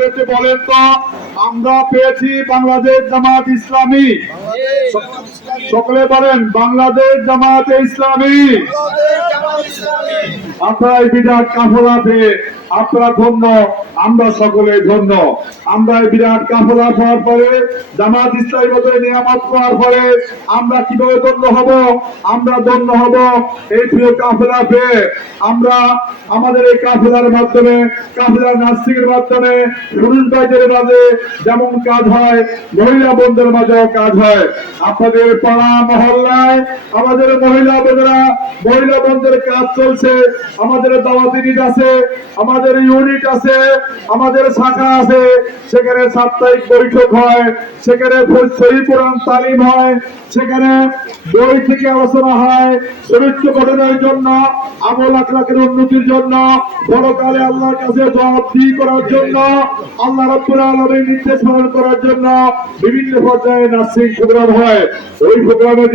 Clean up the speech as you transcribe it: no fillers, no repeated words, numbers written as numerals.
করেছে বলেন তো? আমরা পেয়েছি বাংলাদেশ জামাত ইসলামী। সকলে বলেন বাংলাদেশ জামাতে ইসলামী। আপনারা এই বিরাট কাফেলা পেয়ে আপনারা ধন্য, আমরা সকলে ধন্য। আমরা এই বিরাট কাফেলা পাওয়ার পরে, জামাত ইসলামী মতো নিয়ামত পাওয়ার পরে আমরা কিভাবে ধন্য হব? আমরা ধন্য হব এই প্রিয় কাফেলা পেয়ে। আমরা আমাদের এই কাফেলার মাধ্যমে, কাফেলার নার্সিং এর মাধ্যমে পুরুষ ভাইদের মাঝে যেমন কাজ হয়, মহিলা বোনদের মাঝেও কাজ হয়। আপনাদের পাড়া মহল্লায় আমাদের মহিলা বোনেরা, মহিলা বোনদের কাজ চলছে। আমাদের দাওয়াত ইউনিট আছে, আমাদের ইউনিট আছে, আমাদের শাখা আছে। সেখানে সাপ্তাহিক বৈঠক হয়, সেখানে শহীদ কোরআন তালিম হয়, সেখানে বই থেকে আলোচনা হয় চরিত্র গঠনের জন্য, আমল আখলাকের উন্নতির জন্য, পরকালে আল্লাহর কাছে জবাবদিহি করার জন্য, আল্লাহ রাব্বুল আলামিনের নির্দেশ পালন করার জন্য বিভিন্ন পর্যায়ে নার্সিং প্রোগ্রাম হয়। ওই প্রোগ্রামে